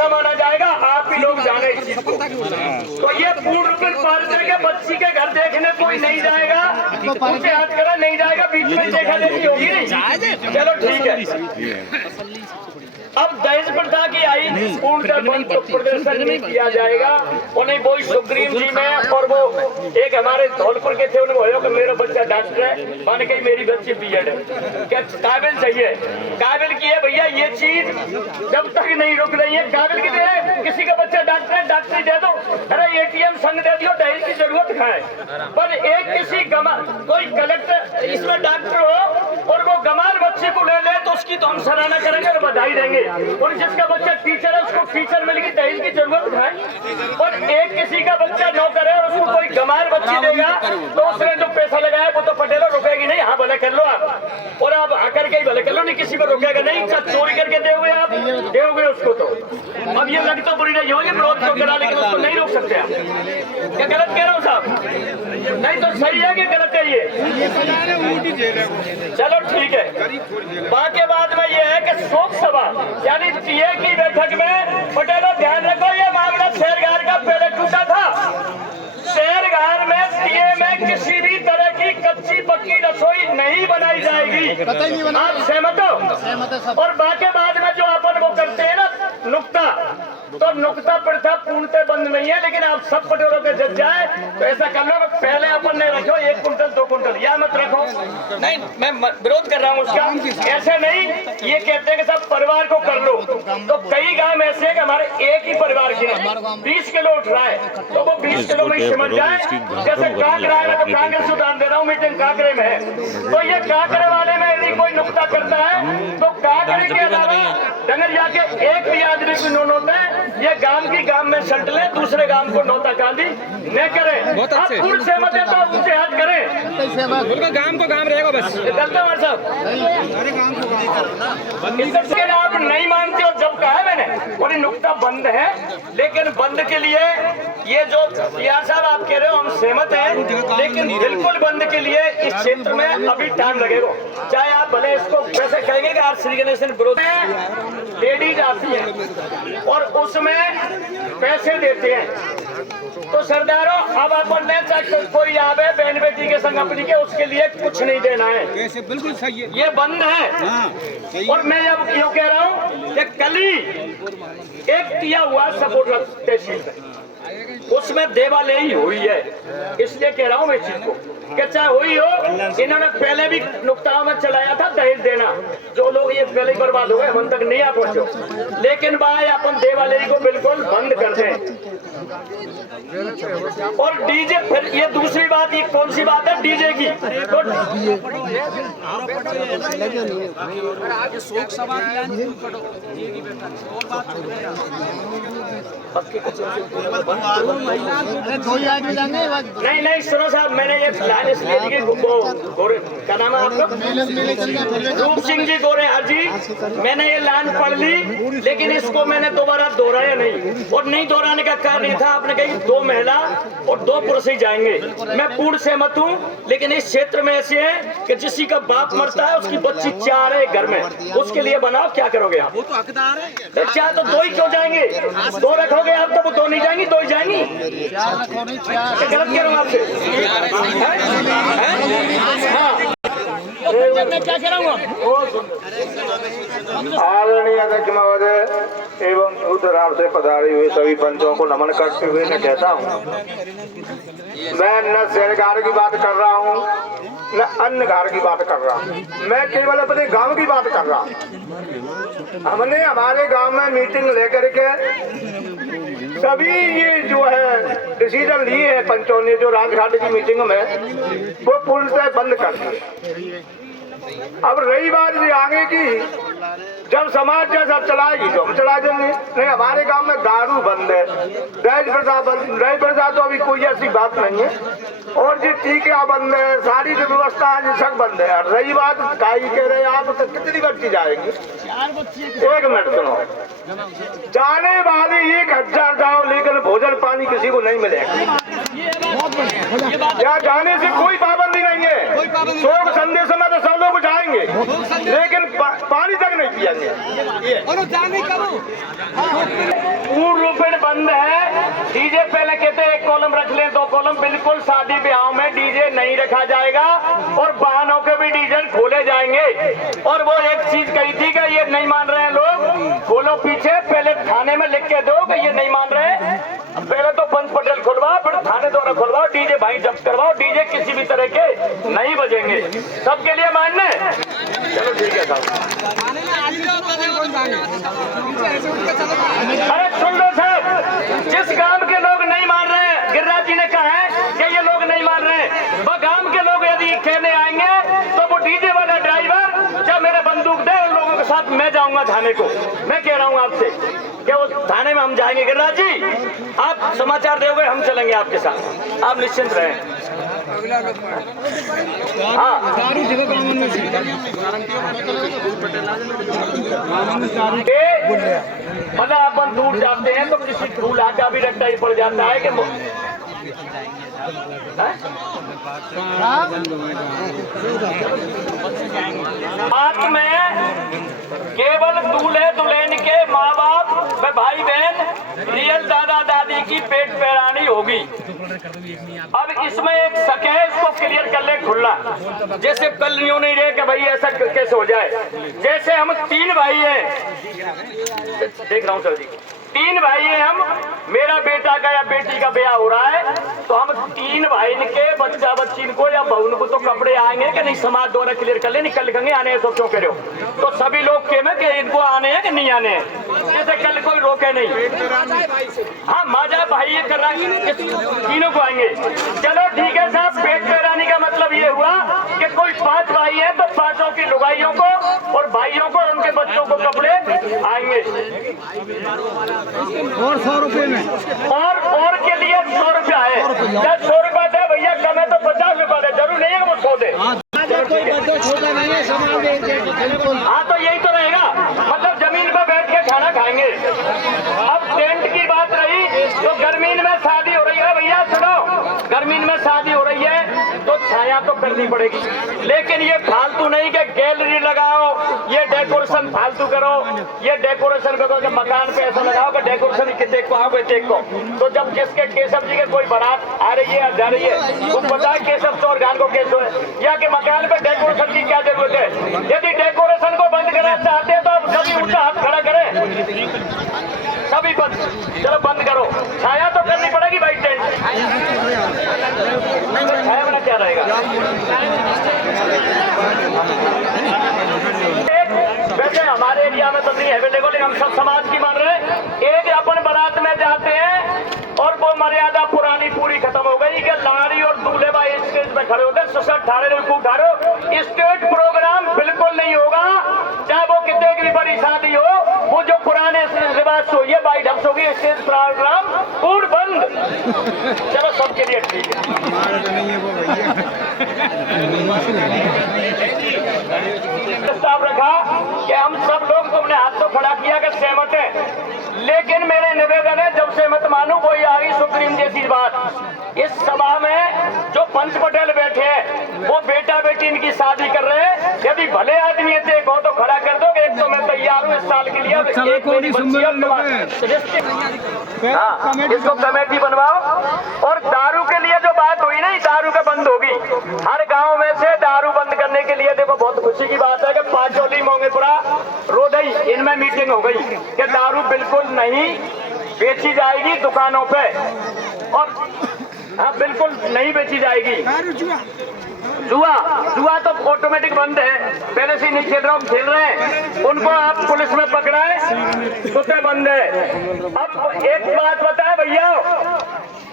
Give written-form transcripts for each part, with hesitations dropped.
ऐसा माना जाएगा, आप ही लोग जाने इस चीज को। तो ये पूर्ण पार्टी के बच्ची के घर देखने कोई नहीं जाएगा, उसे हाथ करा नहीं जाएगा, बीच में देखा देखी होगी नहीं। चलो ठीक है। अब दहेज प्रथा की आई पूर्ण प्रदर्शन नहीं किया जाएगा। उन्हें वही सुग्रीव जी में और वो एक हमारे धौलपुर के थे, उन्हें कि मेरा बच्चा डॉक्टर है, मान के मेरी बच्ची बीएड है, क्या काबिल चाहिए? काबिल की है भैया ये चीज जब तक नहीं रुक रही है। काबिल की है, किसी का बच्चा डॉक्टर है, डॉक्टरी दे दो, अरे एटीएम संग दे दियो, दहेज की जरूरत खाए। पर एक किसी कोई कलेक्टर इसमें डॉक्टर हो और वो गमार बच्चे को ले ले तो उसकी तो हम सराहना करेंगे और बधाई देंगे। और जिसका बच्चा टीचर है उसको टीचर मिलेगी, दहेज की जरूरत है। और एक किसी का बच्चा नौकर है और उसको कोई गमार बच्ची देगा तो उसने जो पैसा लगाया वो तो पटेलो रुकेगी नहीं। हाँ भले कर लो आप, और आप आकर के ही भले कर लो, नहीं किसी को रुकेगा नहीं। चोरी करके दोगे आप, दोगे उसको तो अब ये लग तो बुरी नहीं होगी, विरोध तो करा, लेकिन उसको नहीं रोक सकते आप। क्या गलत कह रहा हूँ साहब? नहीं तो सही है कि गलत है ये? चलो ठीक है। बाकी बाद में ये है कि शोक सभा यानी टीए की बैठक में पटेलों ध्यान रखो, ये मामला शेरगार का पहले टूटा था। शेरगार में टीए में किसी भी तरह की कच्ची पक्की रसोई नहीं बनाई जाएगी। आप सहमत हो? और बाकी बाद में जो अपन वो करते हैं ना नुक्ता, तो नुक्ता प्रथा पूर्णतः बंद नहीं है, लेकिन आप सब पटेलों के जज जाए तो ऐसा कर लो। पहले अपन ने रखो 1 कुंटल 2 कुंटल, या मत रखो। नहीं मैं विरोध कर रहा हूँ उसका, ऐसे नहीं। ये कहते हैं कि सब परिवार को कर लो, तो कई गांव ऐसे है कि हमारे एक ही परिवार के 20 किलो उठ रहा है तो वो 20 किलो में समझ जाए। जैसे कांकरा है तो कांग्रेस उदाहरण दे रहा हूँ, मीटिंग कांकरे में है, तो ये कांकरे वाले में यदि कोई नुक्ता करता है तो कांकरे के अलावा डंगरिया के एक भी आदमी को नोन होता है। ये गांव की गांव में सट ले, दूसरे गांव को नौता गांधी न करे। आप पूर्ण सहमत है तो उनसे हाथ करें, उनका गांव को गांव रहेगा बस। गलत है साहब, आप नहीं मानते हो। जब कहा मैंने और नुक्ता बंद है, लेकिन बंद के लिए ये जो यार साहब आप कह रहे हो हम सहमत हैं, लेकिन बिल्कुल बंद के लिए इस क्षेत्र में अभी टाइम लगेगा। चाहे आप भले इसको कैसे कहेंगे कि आज श्री गणेश विरोध में लेडीज आती है और उसमें पैसे देते हैं, तो सरदारों अब अपन ने कोई आवे बहन बेटी के संग अपनी के, उसके लिए कुछ नहीं देना है। बिल्कुल सही है, ये बंद है। और मैं अब क्यों कह रहा हूँ कि कल ही एक दिया हुआ सपोर्ट तहसील में, उसमें देवालय ही हुई है, इसलिए कह रहा हूँ मैं चीज को कि चाहे हुई हो। इन्होंने पहले भी नुक्ताओं में चलाया था दहेज देना, जो लोग ये पहले ही बर्बाद हो गए, हम तक नहीं आ पहुंचो। लेकिन भाई अपन देवालय को बिल्कुल बंद कर दें। और डीजे, फिर ये दूसरी बात, ये कौन सी बात है डीजे की? तो नहीं नहीं सुनो साहब, मैंने ये लाइन इसलिए दी कि गोरे क्या नाम है आपका? रूप सिंह जी गोरे जी, मैंने ये लाइन पढ़ ली, लेकिन इसको मैंने दोबारा दोहराया नहीं। और नहीं दोहराने का कारण ये था, आपने कही 2 महिला और 2 पुरुष ही जाएंगे। मैं पूर्ण सहमत हूँ, लेकिन इस क्षेत्र में ऐसे है कि किसी का बाप मरता है, उसकी बच्ची 4 है घर में, उसके लिए बनाओ, क्या करोगे आप? वो तो हकदार है, 4 तो 2 ही क्यों जाएंगे? 2 रखोगे आप तो वो 2 नहीं जाएंगी, 2 ही जाएंगी। गलत कह रहा हूँ आपसे? हाँ मैं क्या कह रहा हूँ? आदरणीय अध्यक्ष महोदय एवं उत्तरार्थ से पधारे हुए सभी पंचों को नमन करते हुए मैं कहता हूँ, मैं न शेरगार की बात कर रहा हूँ न अन्य गार की बात कर रहा हूँ, मैं केवल अपने गांव की बात कर रहा हूँ। हमने हमारे गांव में मीटिंग लेकर के सभी ये जो है डिसीजन लिए हैं पंचों ने, जो राजघाट की मीटिंग में, वो पूर्णतः बंद कर दिए। अब रही बात ये आगे की, जब समाज जैसा चलाएगी तो हम चला देंगे। नहीं, हमारे गांव में दारू बंद है, दहेज प्रथा बंद, दहेज प्रथा तो अभी कोई ऐसी बात नहीं है, और जी टीका बंद है, सारी जो व्यवस्था है सब बंद है। रही बात काई कह रहे आप, तो कितनी बच्ची जाएगी? 1 मिनट सुनो, जाने वाले 1000 जाओ, लेकिन भोजन पानी किसी को नहीं मिलेगा। या जाने से कोई पाबंदी नहीं है, शोक संदेश में तो सब लोग जाएंगे, लेकिन पानी तक नहीं पिएंगे। कहते हैं 1 कॉलम रख लें 2 कॉलम, बिल्कुल शादी ब्याह में डीजे नहीं रखा जाएगा और वाहनों के भी डीजल खोले जाएंगे। और वो एक चीज कही थी कि ये नहीं मान रहे हैं लोग, खोलो पीछे, पहले थाने में लिख के दो कि ये नहीं मान रहे, पहले तो पंच पटेल खुलवाओ, फिर थाने द्वारा खुलवाओ, डीजे भाई जब्त करवाओ, डीजे किसी भी तरह के नहीं बजेंगे, सबके लिए मान्य। चलो ठीक है साहब। अरे सुन लो साहब, जिस गांव के लोग नहीं मान रहे हैं, गिरिराज जी ने कहा है कि ये लोग नहीं मान रहे हैं, वह गांव के लोग यदि कहने आएंगे तो वो डीजे वाला ड्राइवर जब मेरे बंदूक दे उन लोगों के साथ मैं जाऊंगा थाने को। मैं कह रहा हूं आपसे कि वो थाने में हम जाएंगे। गिरिराज जी आप समाचार दोगे, हम चलेंगे आपके साथ, आप निश्चिंत रहें। हाँ मतलब अपन दूर जाते हैं तो किसी फूल आका भी रट्टा ही पड़ जाता है कि बात में केवल दूल्हे दुल्हन के माँ बाप व भाई बहन रियल दादा दादी की पेट पैरानी होगी। अब इसमें एक शक है, इसको क्लियर कर ले खुला, जैसे कल नहीं रहे कि भाई ऐसा कैसे हो जाए। जैसे हम 3 भाई हैं, देख रहा हूँ सर जी, 3 भाई हैं हम, मेरा बेटा का या बेटी का ब्याह हो रहा है तो हम 3 भाई के बच्चा बच्ची को या बहन को तो कपड़े आएंगे कि नहीं, समाज द्वारा क्लियर कर ले, निकल लिखेंगे आने हैं तो क्यों कह रहे हो, तो सभी लोग के में कि इनको आने हैं कि नहीं आने हैं, जैसे कल कोई रोके नहीं। हाँ माजा भाई ये कर रहा है, तीनों को आएंगे। चलो ठीक है साहब, पेट पैरानी का मतलब ये हुआ कि कोई 5 भाई है तो 5 की लुगाइयों को और भाइयों को और उनके बच्चों को कपड़े आएंगे। और 100 रुपए में और के लिए 100 रुपया है, जब 100 रुपया दे भैया, कमे तो 50 रुपया दे, जरूर नहीं है वो 100 दे। छोटा नहीं है, समाज हाँ तो यही तो रहेगा, मतलब जमीन पर बैठ के खाना खाएंगे। अब टेंट की बात रही तो गर्मीन में शादी हो रही है भैया, सुनो, गर्मीन में शादी हो रही है तो छाया तो करनी पड़ेगी, लेकिन ये फालतू नहीं कि गैलरी लगाओ, ये डेकोरेशन फालतू करो, ये डेकोरेशन करो कि मकान पे ऐसा लगाओ कि डेकोरेशन कितने को आओगे देख को। तो जब जिसके केशव जी के कोई बारात आ रही है जा रही है, वो पता है केशव चौर गान को कैसे है, या कि मकान पे डेकोरेशन की क्या जरूरत है। यदि डेकोरेशन को बंद करना चाहते हैं तो आप सभी ऊंचा हाथ खड़ा करें, सभी बंद, चलो बंद करो, छाया तो करनी पड़ेगी भाई, टेंट छाया बना क्या रहेगा। वैसे हमारे एरिया में तो नहीं है लेकिन हम सब समाज की मान रहे हैं। एक अपन बारात में जाते हैं और वो मर्यादा पुरानी पूरी खत्म हो गई कि लाड़ी और दूल्हे भाई स्टेज पे खड़े होते, ससुर ठाड़े ठाड़ो, स्टेज प्रोग्राम बिल्कुल नहीं होगा, चाहे वो कितने की भी बड़ी शादी हो, वो जो पुराने रिवाज हो, ये बाई ढब होगी, स्टेज प्रोग्राम पूर्ण बंद। चलो सबके लिए ठीक है। प्रस्ताव रखा कि हम सब लोग, तुमने हाथ तो खड़ा किया कि सहमत है, लेकिन मेरे निवेदन है जब सहमत मानू वही आ गई सुप्रीम जैसी बात। इस सभा में जो पंच पटेल बैठे हैं वो बेटा बेटी इनकी शादी कर रहे हैं, यदि भले आदमी देखो तो खड़ा कर दो, एक तो मैं तैयार हूँ इस साल के लिए, एक मेरी बच्ची हाँ इसको कमेटी बनवाओ। और दारू के लिए जो बात हुई ना, दारू का बंद होगी हर गांव में से, दारू बंद करने के लिए देखो बहुत खुशी की बात है कि पांचोली मोंगेपुरा रोडई इनमें मीटिंग हो गई कि दारू बिल्कुल नहीं बेची जाएगी दुकानों पे, और हाँ बिल्कुल नहीं बेची जाएगी। जुआ तो ऑटोमेटिक बंद है, पहले से नहीं खेल रहा हूँ, खेल रहे हैं, उनको आप पुलिस में पकड़ाए तो बंद है। अब एक बात बताए भैया,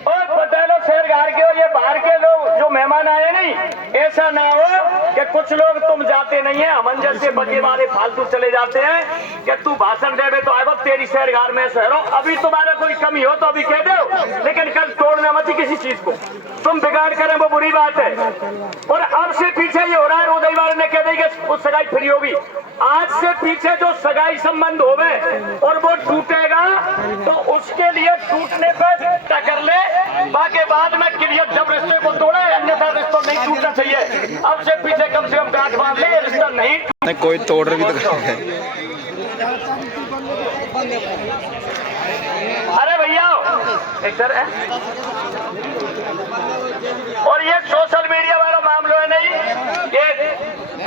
और पता लो शहर घर के हो, ये बाहर के लोग जो मेहमान आए नहीं, ऐसा ना हो कि कुछ लोग तुम जाते नहीं है, हमन जैसे बच्चे मारे फालतू चले जाते हैं कि तू भाषण देवे तो आएगा तेरी शहर घर में शहरों, अभी तुम्हारा कोई कमी हो तो अभी कह दो, लेकिन कल तोड़ना मत किसी चीज को, तुम बिगाड़ करें वो बुरी बात है। और अब से पीछे ये हो रहा है, रोदई वाले ने कह दी कि उस सगाई फ्री होगी, आज से पीछे जो सगाई संबंध होवे और वो टूटेगा तो उसके लिए टूटने पर टकर ले, बाकी बाद में क्लियर जब रिश्ते को तोड़ा है, अन्यथा रिश्ता नहीं टूटना चाहिए। अब से पीछे कम से कम गांठ बांध ले, रिश्ता नहीं कोई तोड़ भी तो है। अरे भैया इधर है। और ये सोशल मीडिया वाला मामला है नहीं, ये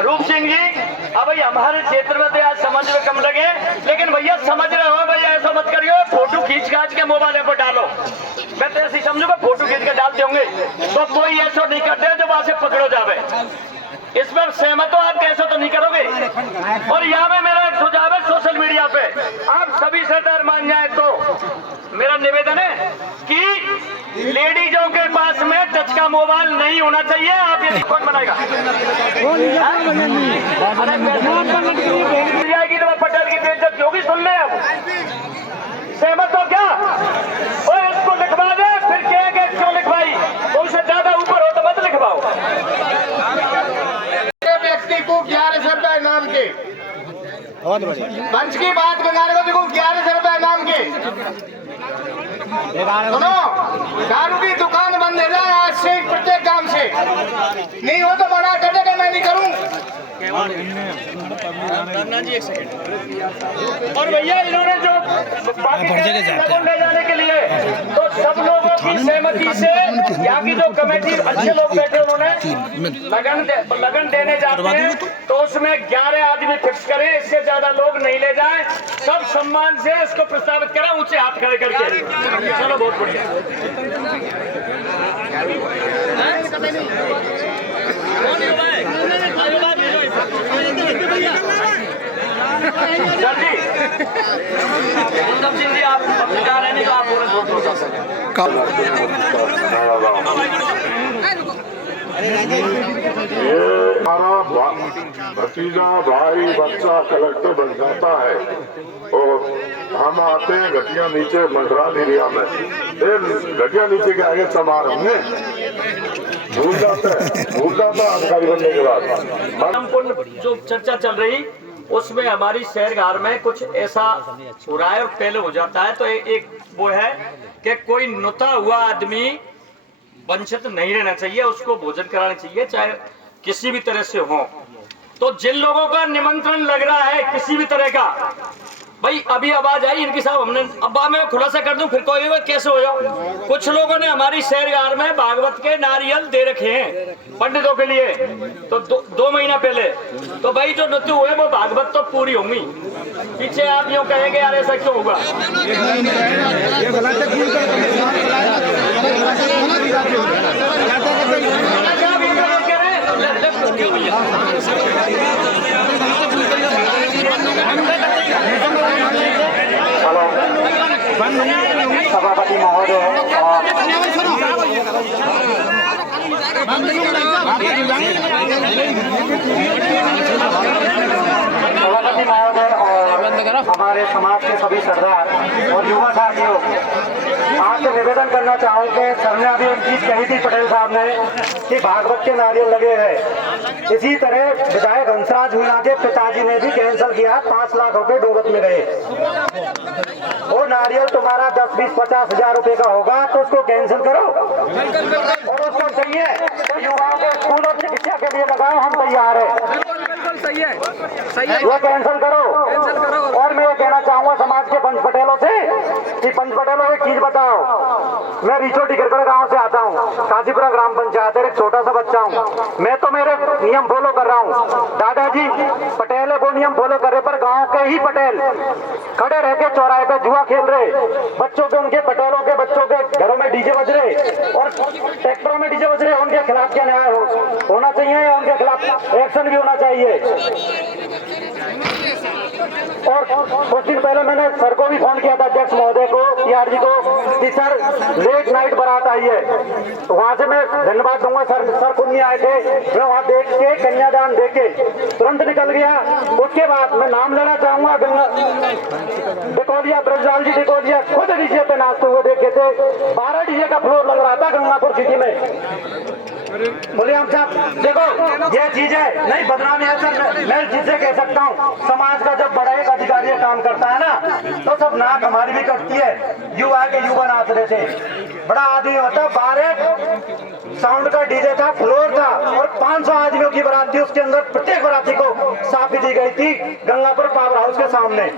रूप सिंह जी, अब भाई हमारे क्षेत्र में तो आज समझ में कम लगे, लेकिन भैया समझ रहे हो भैया, ऐसा मत करियो फोटो खींच खाच के मोबाइल पर डालो। मैं तो ऐसे समझूंगा फोटो खींच के डालते होंगे, तो कोई ऐसा नहीं करते जो वहां से पकड़ो जावे। इसमें सहमत हो आप? कैसे तो नहीं करोगे। और यहाँ में मेरा एक सुझाव है, सोशल मीडिया पे आप सभी सरदार मान जाए तो मेरा निवेदन है कि लेडीजों के पास में टच का मोबाइल नहीं होना चाहिए। आप ये कौन बनाएगा? जाएगी तो पटेल की बेइज्जती होगी। सुन ले, अब सहमत हो क्या? और इसको लिखवा दे, फिर कहेंगे क्यों लिखवाई, तो उससे ज्यादा ऊपर हो तो मत लिखवाओ। व्यक्ति को 1100 रुपए इनाम के, मंच की बात बना रहे हो, 1100 रुपए इनाम के। सुनो, दारू की दुकान बंद हो जाए आज से प्रत्येक गांव से, नहीं हो तो मना कर देगा, मैं नहीं करूं। और भैया इन्होंने जो लगन ले जाने के लिए तो सब लोगों की सहमति से यहाँ की जो कमेटी अच्छे लोग बैठे, उन्होंने लगन देने जाते हैं तो उसमें 11 आदमी फिक्स करें, इससे ज्यादा लोग नहीं ले जाएं। सब सम्मान से इसको प्रस्तावित करें, ऊंचे हाथ खड़े करके। चलो बहुत बढ़िया। सर जी, उत्तम सिंह जी, आप जा रहे नहीं तो आप ये हमारा भतीजा भाई बच्चा कलेक्टर बन जाता है और हम आते हैं घटिया नीचे मंडराल एरिया में, घटिया नीचे के आगे समार होंगे, भूल जाता है अधिकारी बनने के बाद। जो चर्चा चल रही उसमें हमारी शहर में कुछ ऐसा हो रहा है और पहले हो जाता है, तो एक वो है कि कोई नुता हुआ आदमी वंचित नहीं रहना चाहिए, उसको भोजन कराना चाहिए, चाहे किसी भी तरह से हो। तो जिन लोगों का निमंत्रण लग रहा है किसी भी तरह का, भाई अभी आवाज आई इनकी साहब, हमने अब मैं खुलासा कर दूं फिर कोई कैसे हो जाओ। कुछ लोगों ने हमारी शहर में भागवत के नारियल दे रखे हैं पंडितों के लिए, तो दो महीना पहले, तो भाई जो नृत्य हुए वो भागवत तो पूरी होंगी। पीछे आप यूँ कहेंगे यार ऐसा क्यों होगा? हेलो सभापति महोदय और सभापति महोदय और हमारे समाज के सभी सरदार और युवा साथियों, आपसे निवेदन करना चाहूँगा, सर ने अभी एक चीज कही थी पटेल साहब ने कि भागवत के नारियल लगे हैं। इसी तरह विधायक हंसराज मीणा के पिताजी ने भी कैंसिल किया, 5 लाख रुपए डूबत में गए। वो नारियल तुम्हारा 10, 20, 50 हजार रुपए का होगा तो उसको कैंसिल करो, और उसको चाहिए तो युवाओं को स्कूल और शिक्षा के लिए लगाओ, हम तैयार है। सही है, वो कैंसिल करो। और मैं ये कहना चाहूंगा समाज के पंच पटेलों से कि पंच पटेलों एक चीज बताओ, मैं रिचोटी टिकरगढ़ गांव से आता हूँ, काजीपुरा ग्राम पंचायत, एक छोटा सा बच्चा हूँ, मैं तो मेरे नियम फॉलो कर रहा हूँ। दादाजी पटेल है वो नियम फॉलो कर रहे, पर गाँव के ही पटेल खड़े रह के चौराहे पे जुआ खेल रहे, बच्चों के, उनके पटेलों के बच्चों के घरों में डीजे बज रहे और ट्रैक्टरों में डीजे बज रहे। उनके खिलाफ क्या न्याय होना चाहिए या उनके खिलाफ एक्शन भी होना चाहिए। और कुछ दिन पहले मैंने सर को भी फोन किया था, अध्यक्ष महोदय को, TR जी को, कि सर लेट नाइट बारात आई है, तो वहां से मैं धन्यवाद दूंगा। सर खुद नहीं आए थे, मैं वहां देख के कन्यादान दे के तुरंत निकल गया। उसके बाद मैं नाम लेना चाहूंगा, डिकोलिया, ब्रजलाल जी डिकोलिया खुद डीजे पे नाचते हुए देखे थे। 12 डीजे का फ्लोर लग रहा था गंगापुर सिटी में। बोले हम साहब देखो ये चीज है, नहीं बदनामी है सर, मैं जिससे कह सकता हूँ, समाज का जब बड़ा एक अधिकारी काम करता है ना तो सब नाक हमारी भी कटती है। युवा के युवा नाच रहे थे, बड़ा आदमी होता, 12 साउंड का डीजे था, फ्लोर था और 500 आदमियों की बारात थी। उसके अंदर प्रत्येक बाराती को साफी दी गई थी गंगापुर पावर हाउस के सामने।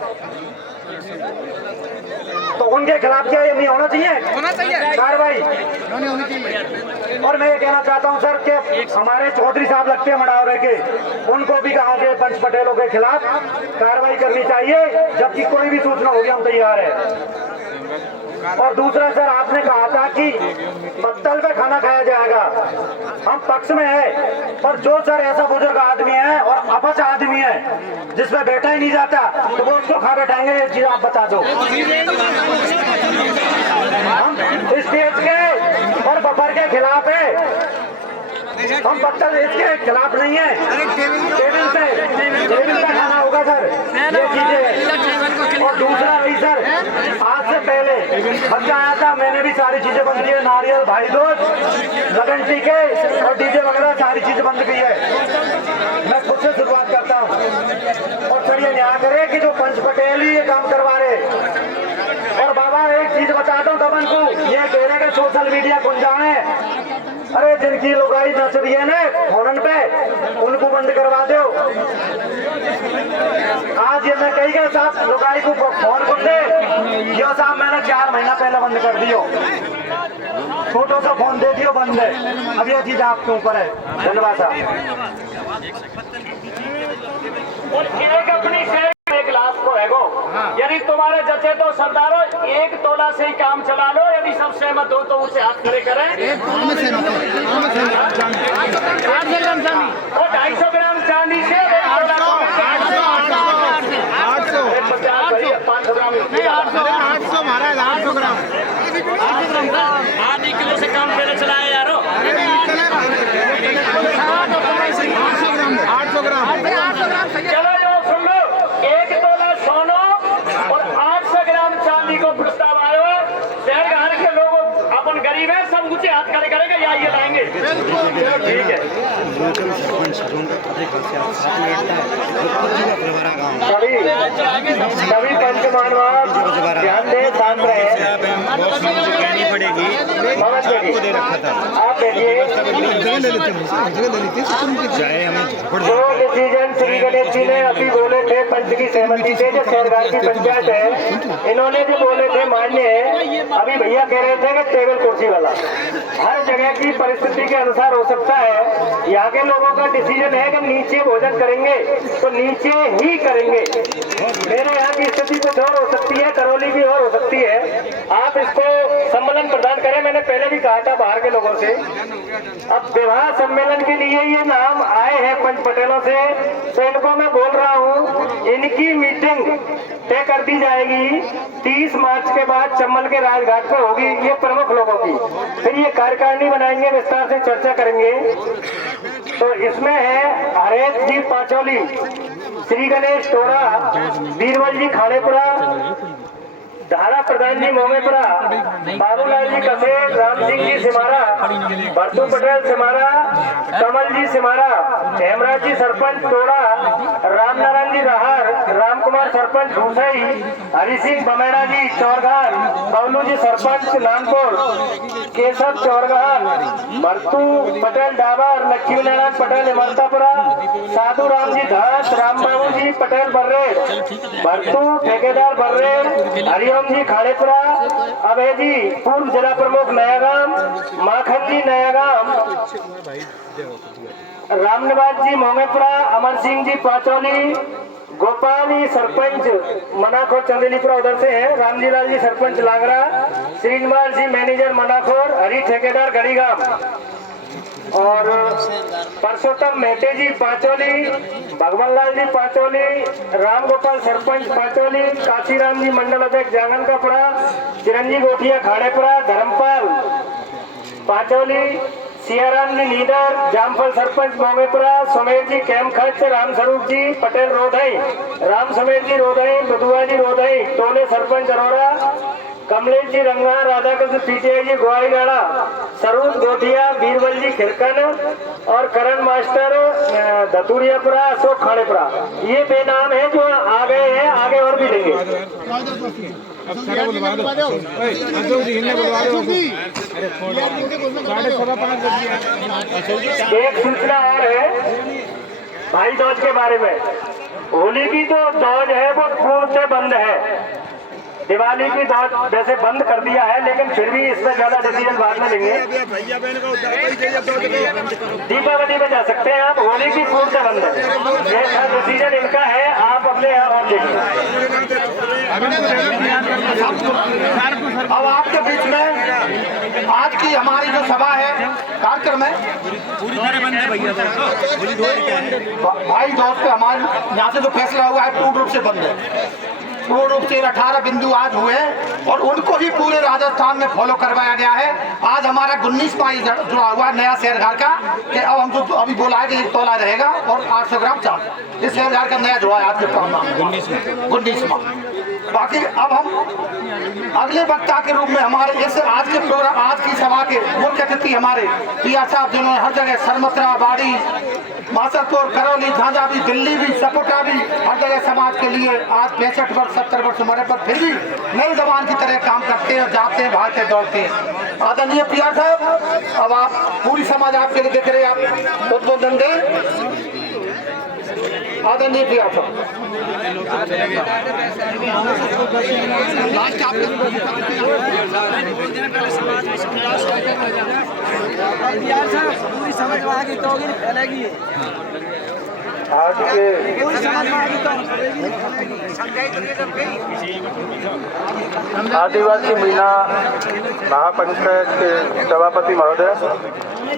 तो उनके खिलाफ क्या ये नहीं होना चाहिए कार्रवाई? और मैं ये कहना चाहता हूं सर कि हमारे चौधरी साहब लगते हैं मडावरे के, उनको भी गांव के पंच पटेलों के खिलाफ कार्रवाई करनी चाहिए, जबकि कोई भी सूचना होगी हम तैयार है। और दूसरा सर, आपने कहा था कि पत्तल पे खाना खाया जाएगा, हम पक्ष में है, पर जो सर ऐसा बुजुर्ग आदमी है और अपच आदमी है जिसमें बैठा ही नहीं जाता, तो वो उसको खा बैठाएंगे, ये चीज आप बता दो। हम स्टेज के और बफर के खिलाफ है, हम पत्तल इसके खिलाफ नहीं है। टेबल पे खाना होगा सर, ये चीजें। और दूसरा रही सर, आज से पहले बच्चा आया था, मैंने भी सारी चीजें बंद की है, नारियल, भाई दूज, लगन टीके और डीजे वगैरह सारी चीजें बंद की है। मैं खुद से शुरुआत करता हूँ। और सर ये न्याय करे कि जो पंच पटेल ही ये काम करवा रहे। और बाबा एक चीज बताता हूँ दमन को, ये कह रहे कि सोशल मीडिया गुंजाएं, अरे जिनकी लोगाई नच रही है ना फोन पे, उनको बंद करवा दो। आज ये मैं कही गया साहब लोगाई को फोन कर दे, ये साहब मैंने 4 महीना पहले बंद कर दियो, छोटो सा फोन दे दियो, बंद है। अब ये चीज आपके ऊपर है। धन्यवाद साहब। और एक अपनी शहर में क्लास को है गो, यदि तुम्हारे जचे तो सरदारो 1 तोला से ही काम चला लो, यदि सब सहमत हो तो उसे हाथ खड़े करें। और 250 ग्राम चांदी से 500 ग्राम 800 महाराज 800 ग्राम 8 किलो से काम पहले चलाया यारो। 800 ग्राम चलो यो सुन लो, 1 तोला सोना और 800 ग्राम चांदी को प्रस्ताव आयो है। शहर घर के लोग अपन गरीब है, सब ऊंचे हाथ खड़े करेंगे या ये लाएंगे। ठीक है। सभी पंच मानवाद ध्यान दे, शांत रहे। आप बैठिए। जो डिसीजन श्री गणेश जी ने अभी बोले थे पंच की सहमति से, जो शहरगार की पंचायत है, इन्होंने जो बोले थे मान्य है। अभी भैया कह रहे थे कि टेबल कुर्सी वाला हर जगह की परिस्थिति के अनुसार हो सकता है। यहाँ के लोगों का डिसीजन है कि नीचे भोजन करेंगे तो नीचे ही करेंगे। मेरे यहाँ की स्थिति कुछ और हो सकती है, करौली भी और हो सकती है। आप इसको सम्मेलन प्रदान करें। मैंने पहले भी कहा था बाहर के लोगों से, अब विवाह सम्मेलन के लिए ये नाम आए हैं पंच पटेलों से, तो इनको मैं बोल रहा हूँ इनकी मीटिंग तय कर दी जाएगी 30 मार्च के बाद चम्बल के राजघाट पर होगी, ये प्रमुख लोगों की। फिर ये कार्यकारिणी बनाएंगे, विस्तार से चर्चा करेंगे। तो इसमें है हरेश जी पाचौली, श्री गणेश टोड़ा, बीरबल जी खाड़ेपुरा, धारा प्रधान जी मोमेपुरा, बाबूलाल जी कसेर, राम सिंह जी सिमारा, भरतू पटेल सिमारा, कमल जी सिमारा, हेमराज जी सरपंच टोड़ा, राम नारायण जी राहर, राम कुमार सरपंच भूसई, हरि सिंह बमेड़ा जी चौरघाट, बबलू जी सरपंच नानपुर, केशव चौरघाट, भरतू पटेल डाबर, लक्ष्मी नारायण पटेल इमरतापुरा, साधु राम जी धास, राम बाबू जी पटेल बर्रेर, भरतू ठेकेदार बर्रेर, हरिओम जी खाड़ेपुरा, अभय जी पूर्व जिला प्रमुख नयागाम, माखन जी नयागाम, रामनिवास जी मोमेपुरा, अमर सिंह जी पाचौली, गोपाली सरपंच मनाखोर चंदेलीपुरा उधर से है, रामजी लाल जी सरपंच लागरा, श्रीनिवास जी मैनेजर मनाखोर, हरी ठेकेदार गढ़ीगाम, और परसोत्तम मेहते जी पाचौली, भगवान लाल जी पाचौली, राम गोपाल सरपंच पाचौली, काशीराम जी मंडल अध्यक्ष जांगन का पुरा, चिरंजी गोठिया खाड़ेपुरा, धर्मपाल पाचौली, सियाराम जी लीडर, जामफल सरपंच मोमेपुरा, समेर जी कैम्प खर्च, राम स्वरूप जी पटेल रोधई, राम समेर जी रोधई, बदुआ जी रोधई, टोले सरपंच अरोड़ा, कमलेश जी रंगा, राधाकृष्ण पीटीआई जी ग्वारीगाड़ा, सरूद गोठिया, बीरबल जी खिरकन और करण मास्टर धतुरियापुरा, अशोक खाड़ेपुरा। ये बेनाम है जो आ गए हैं, आगे और भी लेंगे। एक सूचना और है भाई दूज के बारे में। होली की जो दौज है वो पूर्व से बंद है। दिवाली की दौड़ वैसे बंद कर दिया है, लेकिन फिर भी इसमें ज्यादा डिसीजन बाद में लेंगे। दीपावली में जा सकते हैं आप, होली की पूर्व से बंद है, ये डिसीजन इनका है, आप अपने यहाँ और देखिए। अब आपके बीच में आज की हमारी जो सभा है, कार्यक्रम है, भाई दोस्त हमारे यहाँ से जो फैसला हुआ है पूर्ण रूप से बंद है। पूर्ण रूप से 18 बिंदु आज हुए और उनको ही पूरे राजस्थान में फॉलो करवाया गया है। आज हमारा 19 माई जुड़ा हुआ है नया शेयरघर का, कि अब हम जो अभी बोला है कि 1 तोला रहेगा और 800 ग्राम चावल, इस शेयरघर का नया जुड़ा है आज के प्रोग्राम 19 माह। बाकी अब हम अगले वक्ता के रूप में हमारे इस आज के प्रोग्राम, आज की सभा के मुख्य अतिथि हमारे पिया साहब, जिन्होंने हर जगह सरमथरा, बाड़ी, मासरपुर, करौली, झांझा भी, दिल्ली भी, सपोटा भी, हर जगह समाज के लिए आज 65 वर्ष 70 वर्ष उम्र पर फिर भी नई जवान की तरह काम करते हैं, जाते हैं, भागते दौड़ते हैं। आदरणीय पिया साहब, अब आप पूरी समाज आपके लिए देख रहे हैं, आप उद्बोधन दें। आदरणीय पिया साहब, आज के आदिवासी मीना महापंचायत के सभापति महोदय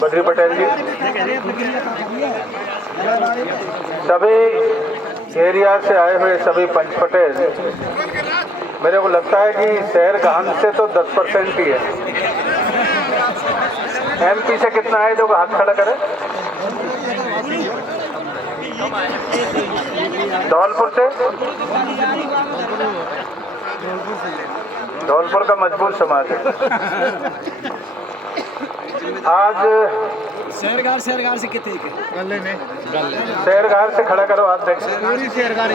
बद्री पटेल जी, सभी एरिया से आए हुए सभी पंच पटेल, मेरे को लगता है कि शहर गांव से तो 10% ही है। एमपी से कितना है जो हाथ खड़ा करे? धौलपुर से, धौलपुर का मजबूत समाज है। आज शेरगार से कितने शेरगार से खड़ा करो, हाथ देख। पूरी शेयरघर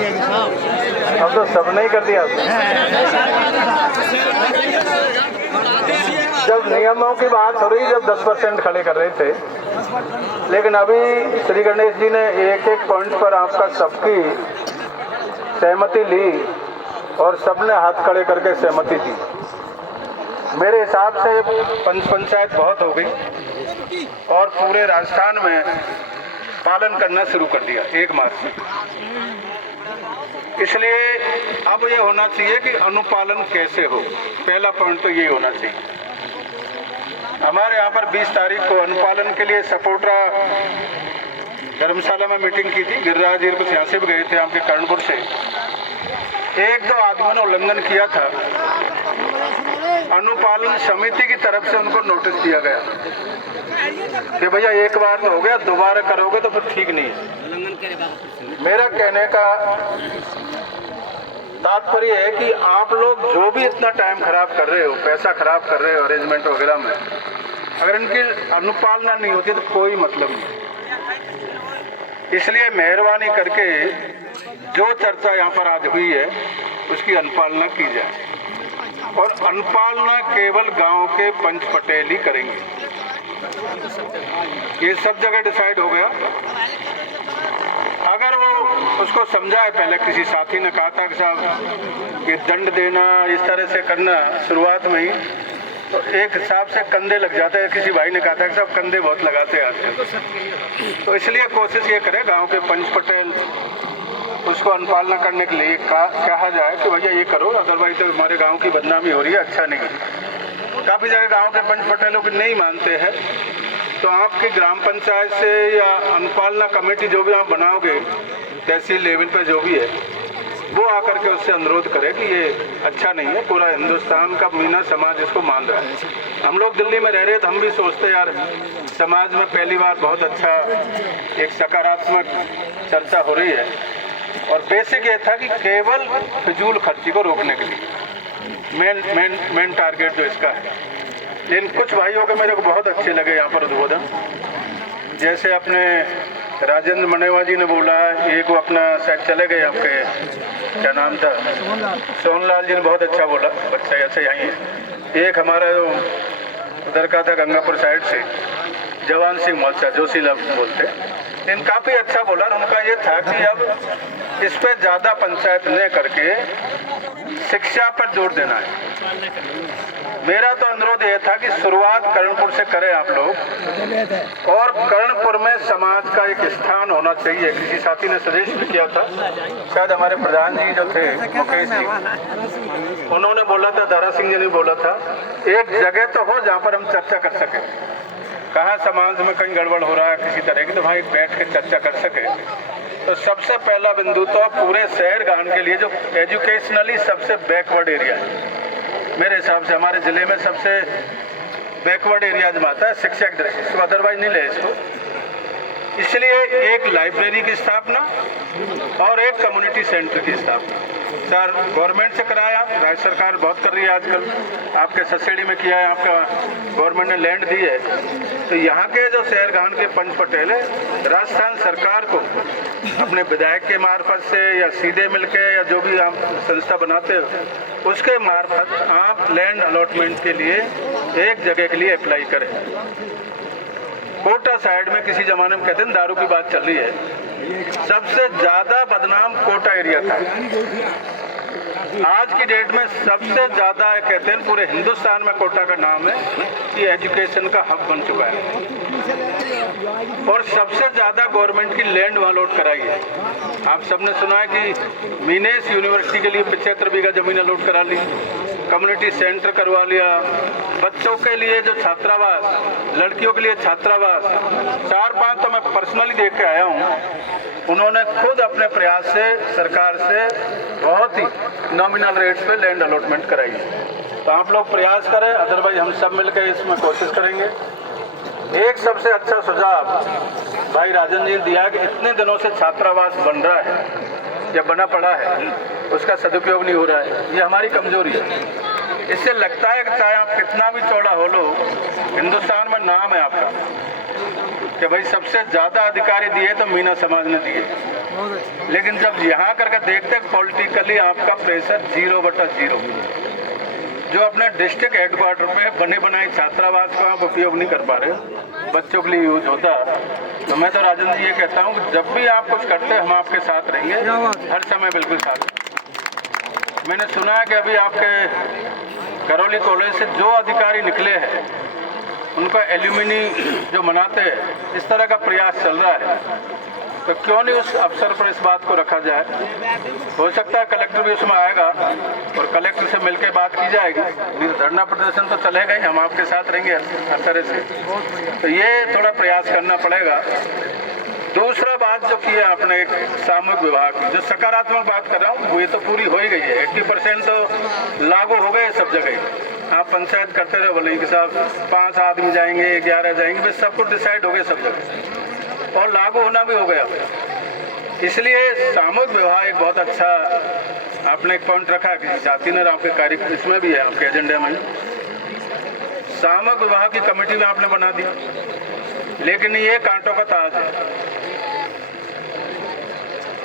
अब तो सब नहीं कर दिया। जब नियमों की बात हो रही, जब 10% खड़े कर रहे थे, लेकिन अभी श्री गणेश जी ने एक एक पॉइंट पर आपका सबकी सहमति ली और सबने हाथ खड़े करके सहमति दी। मेरे हिसाब से पंचायत बहुत हो गई और पूरे राजस्थान में पालन करना शुरू कर दिया 1 मार्च से। इसलिए अब ये होना चाहिए कि अनुपालन कैसे हो, पहला पॉइंट तो ये होना चाहिए। हमारे यहाँ पर 20 तारीख को अनुपालन के लिए सपोटा धर्मशाला में मीटिंग की थी। गिरिराज जी कुछ यहाँ से भी गए थे, आपके कर्णपुर से। 1-2 आदमियों ने उल्लंघन किया था, अनुपालन समिति की तरफ से उनको नोटिस दिया गया कि भैया एक बार तो हो गया, दोबारा करोगे तो फिर ठीक नहीं है। मेरा कहने का तात्पर्य है कि आप लोग जो भी इतना टाइम खराब कर रहे हो, पैसा खराब कर रहे हो अरेंजमेंट वगैरह में, अगर इनकी अनुपालना नहीं होती तो कोई मतलब नहीं। इसलिए मेहरबानी करके जो चर्चा यहाँ पर आज हुई है उसकी अनुपालना की जाए, और अनुपालना केवल गांव के पंच पटेल ही करेंगे। ये सब जगह डिसाइड हो गया। अगर वो उसको समझाए, पहले किसी साथी ने कहा था कि साहब ये दंड देना, इस तरह से करना शुरुआत में ही, तो एक हिसाब से कंधे लग जाते हैं। किसी भाई ने कहा था कि साहब कंधे बहुत लगाते हैं आजकल। तो इसलिए कोशिश ये करें गांव के पंच पटेल उसको अनुपालना करने के लिए कहा जाए कि भैया ये करो, अदरवाइज तो हमारे गांव की बदनामी हो रही है, अच्छा नहीं है। काफ़ी जगह गांव के पंच पटेलों को नहीं मानते हैं, तो आपकी ग्राम पंचायत से या अनुपालना कमेटी जो भी आप बनाओगे तहसील लेवल पे जो भी है, वो आकर के उससे अनुरोध करे कि ये अच्छा नहीं है। पूरा हिंदुस्तान का मीना समाज इसको मान रहा है। हम लोग दिल्ली में रह रहे हैं तो हम भी सोचते यार समाज में पहली बार बहुत अच्छा एक सकारात्मक चर्चा हो रही है, और बेसिक ये था कि केवल फिजूल खर्ची को रोकने के लिए मेन टारगेट जो इसका है। लेकिन कुछ भाइयों के मेरे को बहुत अच्छे लगे यहाँ पर उद्बोधन, जैसे अपने राजेंद्र मनेवा जी ने बोला, एक वो अपना शायद चले गए आपके, क्या नाम था, सोनलाल जी ने बहुत अच्छा बोला, बच्चा ऐसे यहीं है। एक हमारा जो उधर का था गंगापुर साइड से जवान सिंह मोर्चा जोशीला बोलते, इन काफ़ी अच्छा बोला। उनका ये था कि अब इस पर ज़्यादा पंचायत न करके शिक्षा पर जोर देना है। मेरा तो अनुरोध यह था कि शुरुआत कर्णपुर से करें आप लोग, और कर्णपुर में समाज का एक स्थान होना चाहिए। किसी साथी ने सजेस्ट भी किया था, शायद हमारे प्रधान जी जो थे मुकेश जी, उन्होंने बोला था, दारा सिंह जी ने बोला था, एक जगह तो हो जहाँ पर हम चर्चा कर सकें, कहाँ समाज में कहीं गड़बड़ हो रहा है किसी तरह की, तो वहाँ बैठ के चर्चा कर सके। तो सबसे पहला बिंदु तो पूरे शहर गांव के लिए जो एजुकेशनली सबसे बैकवर्ड एरिया है, मेरे हिसाब से हमारे जिले में सबसे बैकवर्ड एरिया में आता है शिक्षा की दृष्टि से, अदरवाइज नहीं ले इसको। इसलिए एक लाइब्रेरी की स्थापना और एक कम्युनिटी सेंटर की स्थापना सर गवर्नमेंट से कराया, राज्य सरकार बहुत कर रही है आजकल, आपके सब्सिडी में किया है, आपका गवर्नमेंट ने लैंड दी है। तो यहाँ के जो शहर गांव के पंच पटेल है, राजस्थान सरकार को अपने विधायक के मार्फत से या सीधे मिलके या जो भी आप संस्था बनाते हो उसके मार्फत आप लैंड अलॉटमेंट के लिए एक जगह के लिए अप्लाई करें। कोटा साइड में किसी जमाने में कहते हैं दारू की बात चल रही है, सबसे ज्यादा बदनाम कोटा एरिया था। आज की डेट में सबसे ज्यादा कहते हैं पूरे हिंदुस्तान में कोटा का नाम है कि एजुकेशन का हब बन चुका है, और सबसे ज्यादा गवर्नमेंट की लैंड वहाँ अलॉट कराई है। आप सबने सुना है कि मीनेस यूनिवर्सिटी के लिए 75 बीघा जमीन अलॉट करा ली, कम्युनिटी सेंटर करवा लिया, बच्चों के लिए जो छात्रावास, लड़कियों के लिए छात्रावास, 4-5 तो मैं पर्सनली देख के आया हूँ। उन्होंने खुद अपने प्रयास से सरकार से बहुत ही नॉमिनल रेट्स पे लैंड अलॉटमेंट कराई है। तो आप लोग प्रयास करें, अदरवाइज हम सब मिलकर इसमें कोशिश करेंगे। एक सबसे अच्छा सुझाव भाई राजन जी ने दिया कि इतने दिनों से छात्रावास बन रहा है या बना पड़ा है, उसका सदुपयोग नहीं हो रहा है, ये हमारी कमजोरी है। इससे लगता है कि चाहे आप कितना भी चौड़ा हो लो, हिंदुस्तान में नाम है आपका कि भाई सबसे ज़्यादा अधिकारी दिए तो मीना समाज ने दिए, लेकिन जब यहाँ करके देखते हैं पॉलिटिकली आपका प्रेशर 0/0। जो अपने डिस्ट्रिक्ट हेडक्वार्टर पे बने बनाए छात्रावास को आप उपयोग नहीं कर पा रहे, बच्चों के लिए यूज होता, तो मैं तो राजन जी ये कहता हूँ कि जब भी आप कुछ करते हैं हम आपके साथ रहेंगे, हर समय बिल्कुल साथ। मैंने सुना है कि अभी आपके करौली कॉलेज से जो अधिकारी निकले हैं उनका एल्यूमिनी जो मनाते हैं, इस तरह का प्रयास चल रहा है, तो क्यों नहीं उस अवसर पर इस बात को रखा जाए। हो सकता है कलेक्टर भी उसमें आएगा और कलेक्टर से मिलकर बात की जाएगी। धरना प्रदर्शन तो चलेगा ही, हम आपके साथ रहेंगे हर तरह से, तो ये थोड़ा प्रयास करना पड़ेगा। दूसरा बात जो की है आपने एक सामूहिक विवाह की, जो सकारात्मक बात कर रहा हूँ वो ये तो पूरी हो ही गई है, 80% तो लागू हो गए सब जगह। आप पंचायत करते रहे, बोले कि साहब 5 आदमी जाएंगे, 11 जाएंगे, बस सब कुछ डिसाइड हो गए सब जगह, और लागू होना भी हो गया। इसलिए सामूहिक विवाह एक बहुत अच्छा आपने एक पॉइंट रखा कि जाति ने आपके कार्य इसमें भी है, आपके एजेंडे में सामूहिक विवाह की कमेटी में आपने बना दी, लेकिन ये कांटों का ताज है।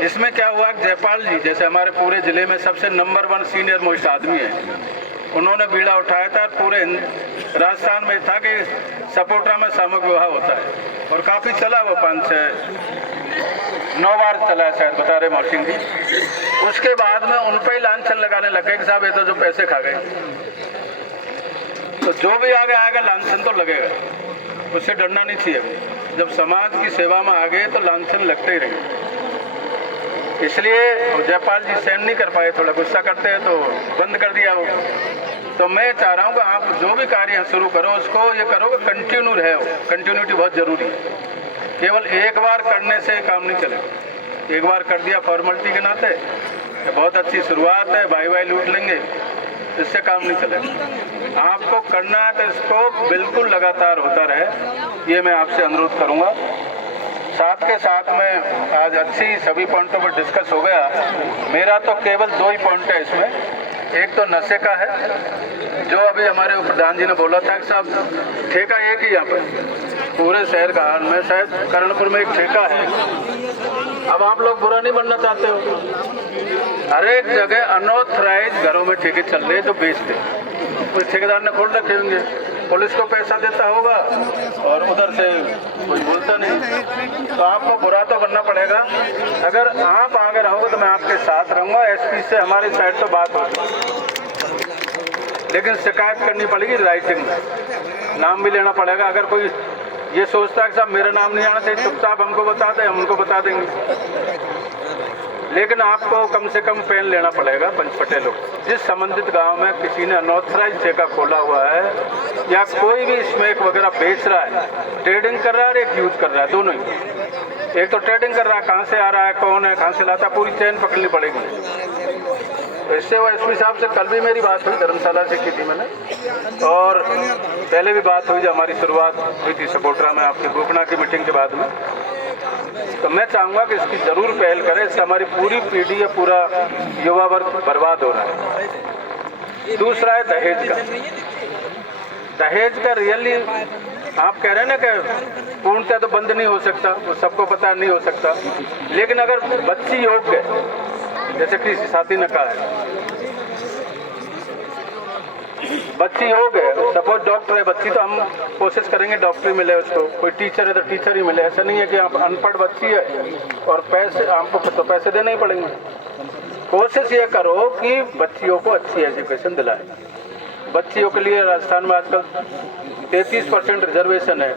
इसमें क्या हुआ, जयपाल जी जैसे हमारे पूरे जिले में सबसे नंबर 1 सीनियर मोस्ट आदमी है, उन्होंने बीड़ा उठाया था, पूरे राजस्थान में था कि सपोटरा में सामूहिक विवाह होता है, और काफ़ी चला वो 5-6-9 बार चला है शायद, बता रहे मौसिन जी। उसके बाद में उन पर ही लांछन लगाने लगे कि साहब ये तो जो पैसे खा गए, तो जो भी आगे आएगा लांछन तो लगेगा, उससे डरना नहीं चाहिए। जब समाज की सेवा में आ गए तो लांछन लगते ही रहेंगे। इसलिए जयपाल जी सहन नहीं कर पाए, थोड़ा गुस्सा करते हैं तो बंद कर दिया वो। तो मैं चाह रहा हूँ कि आप जो भी कार्य शुरू करो उसको ये करो कि कंटिन्यू रहे हो, कंटिन्यूटी बहुत ज़रूरी है। केवल एक बार करने से काम नहीं चलेगा, एक बार कर दिया फॉर्मेलिटी के नाते, ये बहुत अच्छी शुरुआत है, भाई लूट लेंगे, इससे काम नहीं चलेगा। आपको करना है तो इसको बिल्कुल लगातार होता रहे, ये मैं आपसे अनुरोध करूँगा। साथ के साथ में आज अच्छी सभी पॉइंटों पर डिस्कस हो गया। मेरा तो केवल 2 ही पॉइंट है इसमें। एक तो नशे का है, जो अभी हमारे प्रधान जी ने बोला था कि साहब ठेका एक ही यहाँ पर पूरे शहर का में, शायद कर्णपुर में एक ठेका है। अब आप लोग बुरा नहीं बनना चाहते हो, हर एक जगह अनऑथराइज घरों में ठेके चल रहे हैं जो बेचते, कोई ठेकेदार ने खोल रखे होंगे, पुलिस को पैसा देता होगा और उधर से कोई बोलता नहीं। तो आपको बुरा तो करना पड़ेगा। अगर आप आगे रहोगे तो मैं आपके साथ रहूँगा। एसपी से हमारी साइड तो बात होगी, लेकिन शिकायत करनी पड़ेगी राइटिंग में, नाम भी लेना पड़ेगा। अगर कोई ये सोचता है कि साहब मेरा नाम नहीं आना चाहिए, चुपचाप हमको बता दें, हम उनको बता देंगे। लेकिन आपको कम से कम पेन लेना पड़ेगा पंचपटेलों। जिस संबंधित गांव में किसी ने अनऑथराइज ठेका खोला हुआ है या कोई भी स्मैक वगैरह बेच रहा है, ट्रेडिंग कर रहा है और एक यूज कर रहा है, दोनों ही। एक तो ट्रेडिंग कर रहा है, कहाँ से आ रहा है, कौन है, कहाँ से लाता है, पूरी चेन पकड़नी पड़ेगी। तो इससे वो एसपी साहब से कल भी मेरी बात हुई, धर्मशाला से की थी मैंने, और पहले भी बात हुई जब हमारी शुरुआत हुई थी सपोटरा में आपकी भूखना की मीटिंग के बाद में। तो मैं चाहूँगा कि इसकी ज़रूर पहल करें, इससे हमारी पूरी पीढ़ी या पूरा युवा वर्ग बर्बाद हो रहा है। दूसरा है दहेज का। दहेज का रियली आप कह रहे हैं ना कि पूर्णतः तो बंद नहीं हो सकता, वो सबको पता नहीं हो सकता, लेकिन अगर बच्ची योग्य है, जैसे कि साथी ने कहा है, बच्ची हो गए, सपोज डॉक्टर है बच्ची, तो हम कोशिश करेंगे डॉक्टरी मिले उसको, कोई टीचर है तो टीचर ही मिले। ऐसा नहीं है कि आप अनपढ़ बच्ची है और पैसे आपको तो पैसे देने ही पड़ेंगे। कोशिश ये करो कि बच्चियों को अच्छी एजुकेशन दिलाए। बच्चियों के लिए राजस्थान में आजकल 33% रिजर्वेशन है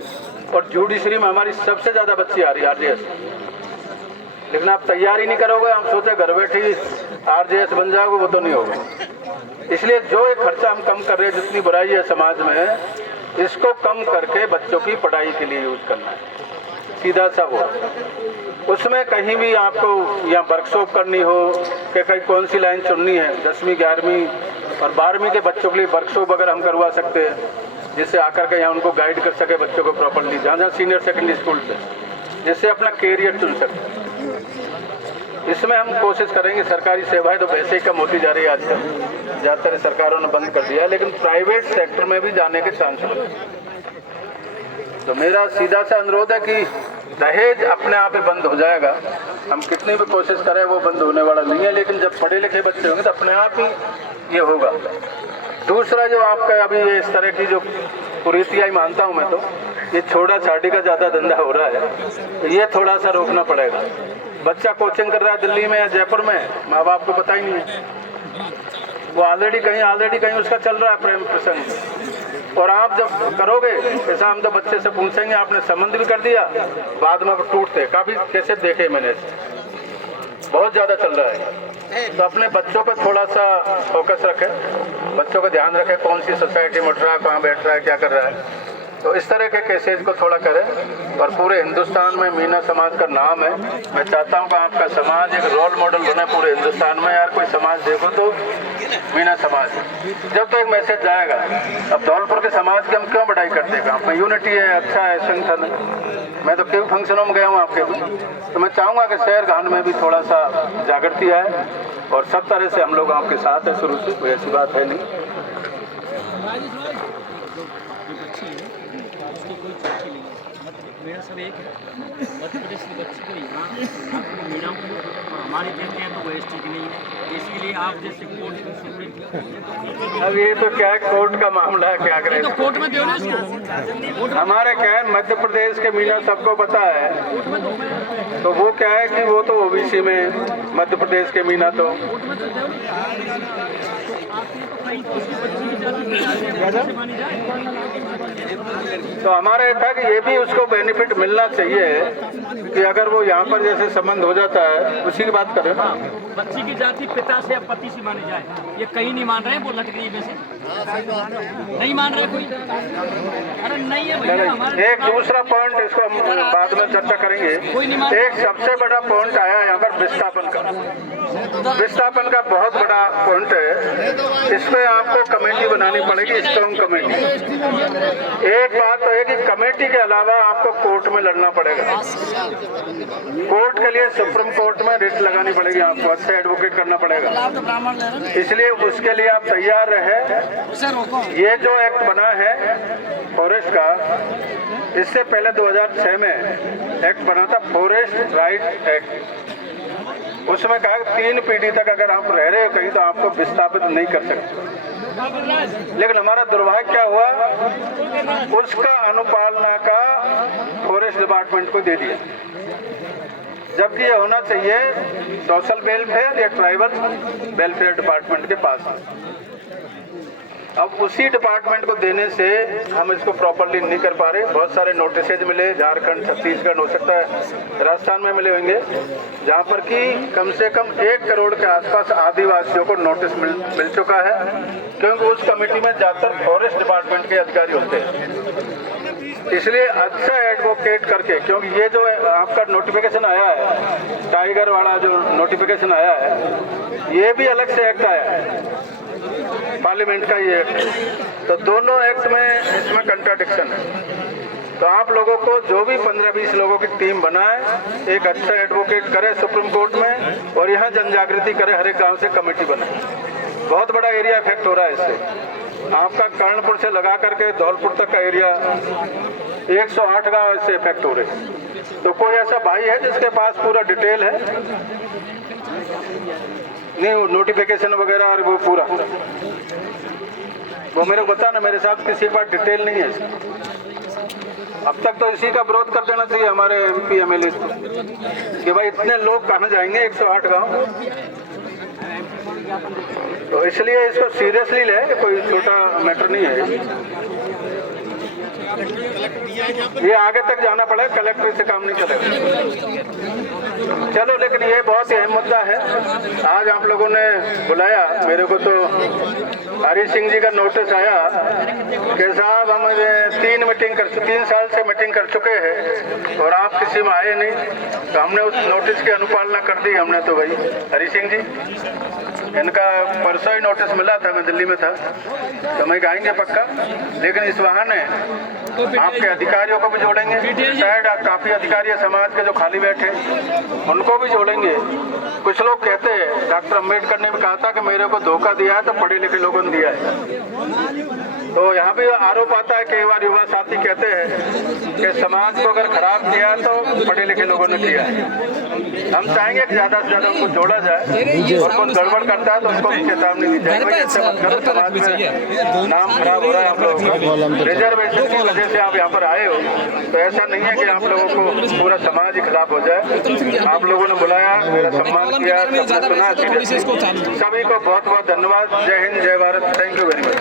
और जुडिशरी में हमारी सबसे ज़्यादा बच्ची आ रही है RJS। लेकिन आप तैयारी नहीं करोगे, हम सोचे घर बैठी RJS बन जाओगे, वो तो नहीं होगा। इसलिए जो एक खर्चा हम कम कर रहे हैं, जितनी बुराई है समाज में, इसको कम करके बच्चों की पढ़ाई के लिए यूज करना है, सीधा सा वो। उसमें कहीं भी आपको या वर्कशॉप करनी हो कि कहीं कौन सी लाइन चुननी है, 10वीं 11वीं और 12वीं के बच्चों के लिए वर्कशॉप अगर हम करवा सकते हैं, जिससे आकर के यहाँ उनको गाइड कर सके बच्चों को प्रॉपरली, जहाँ जहाँ सीनियर सेकेंडरी स्कूल से, जिससे अपना कैरियर चुन सके। इसमें हम कोशिश करेंगे। सरकारी सेवाएं तो वैसे ही कम होती जा रही है आजकल, ज़्यादातर सरकारों ने बंद कर दिया, लेकिन प्राइवेट सेक्टर में भी जाने के चांस है। तो मेरा सीधा सा अनुरोध है कि दहेज अपने आप ही बंद हो जाएगा। हम कितनी भी कोशिश करें वो बंद होने वाला नहीं है, लेकिन जब पढ़े लिखे बच्चे होंगे तो अपने आप ही ये होगा। दूसरा जो आपका अभी ये इस तरह की जो कुरीतियाँ मानता हूँ मैं, तो ये छोड़ा छाड़ी का ज़्यादा धंधा हो रहा है, तो ये थोड़ा सा रोकना पड़ेगा। बच्चा कोचिंग कर रहा है दिल्ली में या जयपुर में, माँ बाप को पता ही नहीं है, वो ऑलरेडी कहीं उसका चल रहा है प्रेम प्रसंग। और आप जब करोगे ऐसा, हम तो बच्चे से पूछेंगे आपने संबंध भी कर दिया, बाद में टूटते काफ़ी कैसे देखे मैंने, बहुत ज़्यादा चल रहा है। तो अपने बच्चों पर थोड़ा सा फोकस रखें, बच्चों का ध्यान रखें, कौन सी सोसाइटी में उठ रहा है, कहाँ बैठ रहा है, क्या कर रहा है। तो इस तरह के केसेज को थोड़ा करें। और पूरे हिंदुस्तान में मीना समाज का नाम है। मैं चाहता हूँ कि आपका समाज एक रोल मॉडल बने पूरे हिंदुस्तान में। यार कोई समाज देखो तो मीना समाज, जब तो एक मैसेज जाएगा। अब धौलपुर के समाज की हम क्यों बढ़ाई करते हैं, आप में यूनिटी है, अच्छा है, संगठन है। मैं तो कई फंक्शनों में गया हूँ आपके भी, तो मैं चाहूँगा कि शहर गांव में भी थोड़ा सा जागृति आए और सब तरह से हम लोग आपके साथ हैं शुरू से, कोई ऐसी बात है नहीं। मेरा सब एक है, मध्य प्रदेश की बच्ची को यहाँ आपको मीना को और हमारे कहते हैं तो वो ठीक नहीं है, इसके लिए आप जैसे कोर्ट अब ये तो क्या है, कोर्ट का मामला है, क्या करें। तो कोर्ट में दो ना, हमारे क्या है, मध्य प्रदेश के मीना सबको पता है, तो वो क्या है कि वो तो ओबीसी में मध्य प्रदेश के मीना तो हमारा ये था कि ये भी उसको बेनिफिट मिलना चाहिए कि अगर वो यहाँ पर जैसे संबंध हो जाता है, उसी की बात करें ना। बच्ची की जाति पिता से या पति से मानी जाए, ये कहीं नहीं मान रहे हैं, वो लटक रही है वैसे नहीं मान रहे कोई। अरे नहीं है भैया, एक दूसरा पॉइंट, इसको हम बाद में चर्चा करेंगे। एक सबसे बड़ा पॉइंट आया यहाँ पर विस्थापन का। विस्थापन का बहुत बड़ा पॉइंट है, इसमें आपको कमेटी बनानी पड़ेगी, स्ट्रॉन्ग कमेटी। एक बात तो है कि कमेटी के अलावा आपको कोर्ट में लड़ना पड़ेगा। कोर्ट के लिए सुप्रीम कोर्ट में रिट लगानी पड़ेगी, आपको अच्छा एडवोकेट करना पड़ेगा। इसलिए उसके लिए आप तैयार रहे। ये जो एक्ट बना है फॉरेस्ट का, इससे पहले 2006 में एक्ट बना था फॉरेस्ट राइट एक्ट। उसमें कहा 3 पीढ़ी तक अगर आप रह रहे हो कहीं तो आपको विस्थापित नहीं कर सकते। लेकिन हमारा दुर्भाग्य क्या हुआ, उसका अनुपालना का फॉरेस्ट डिपार्टमेंट को दे दिया, जबकि ये होना चाहिए सोशल वेलफेयर या ट्राइबल वेलफेयर डिपार्टमेंट के पास। अब उसी डिपार्टमेंट को देने से हम इसको प्रॉपरली नहीं कर पा रहे। बहुत सारे नोटिसेज मिले, झारखंड, छत्तीसगढ़, हो सकता है राजस्थान में मिले होंगे, जहाँ पर कि कम से कम 1 करोड़ के आसपास आदिवासियों को नोटिस मिल चुका है, क्योंकि उस कमेटी में ज़्यादातर फॉरेस्ट डिपार्टमेंट के अधिकारी होते हैं। इसलिए अच्छा एडवोकेट करके, क्योंकि ये जो आपका नोटिफिकेशन आया है, टाइगर वाला जो नोटिफिकेशन आया है, ये भी अलग से एक्ट आया है, पार्लियामेंट का ये एक्ट। तो दोनों एक्ट में इसमें कंट्राडिक्शन है। तो आप लोगों को जो भी 15-20 लोगों की टीम बनाए, एक अच्छा एडवोकेट करे सुप्रीम कोर्ट में, और यहाँ जन जागृति करे, हर एक गाँव से कमेटी बनाए। बहुत बड़ा एरिया इफेक्ट हो रहा है इससे। आपका कर्णपुर से लगा करके धौलपुर तक का एरिया 108 गाँव से इफेक्ट हो रहे। तो कोई ऐसा भाई है जिसके पास पूरा डिटेल है? नहीं, नोटिफिकेशन वगैरह और वो पूरा, वो मेरे को बताना। मेरे साथ किसी के पास डिटेल नहीं है। अब तक तो इसी का विरोध कर देना चाहिए हमारे MP MLA कि भाई इतने लोग कहाँ जाएंगे 108 गाँव। तो इसलिए इसको सीरियसली ले, कोई छोटा मैटर नहीं है। ये आगे तक जाना पड़ेगा, कलेक्टर से काम नहीं चलेगा। चलो, लेकिन ये बहुत ही अहम मुद्दा है। आज आप लोगों ने बुलाया मेरे को, तो हरी सिंह जी का नोटिस आया कि साहब हम 3 साल से मीटिंग कर चुके हैं और आप किसी में आए नहीं। तो हमने उस नोटिस की अनुपालना कर दी हमने। तो भाई हरी सिंह जी, इनका परसों ही नोटिस मिला था, मैं दिल्ली में था, तो मैं आएंगे पक्का। लेकिन इस बहाने आपके अधिकारियों को भी जोड़ेंगे। शायद काफी अधिकारी समाज के जो खाली बैठे उनको भी जोड़ेंगे। कुछ लोग कहते हैं, डॉक्टर अम्बेडकर ने भी कहा था कि मेरे को धोखा दिया है तो पढ़े लिखे लोगों ने दिया है। तो यहाँ भी आरोप आता है, कई बार युवा साथी कहते हैं कि समाज को अगर खराब किया तो पढ़े लिखे लोगों ने किया है। हम चाहेंगे कि ज्यादा से ज्यादा उनको जोड़ा जाए, और कुछ गड़बड़ करता है तो उसको भी चेतावनी दी जाए, ऐसे मत करो, समाज में नाम खराब हो रहा है आप लोगों का। रिजर्वेशन की वजह से आप यहाँ पर आए हो, तो ऐसा नहीं है कि आप लोगों को पूरा समाज ही खिलाफ हो जाए। आप लोगों ने बुलाया, मेरा सम्मान किया, सबने सुना। सभी को बहुत बहुत धन्यवाद। जय हिंद, जय Bharat. Thank you very much.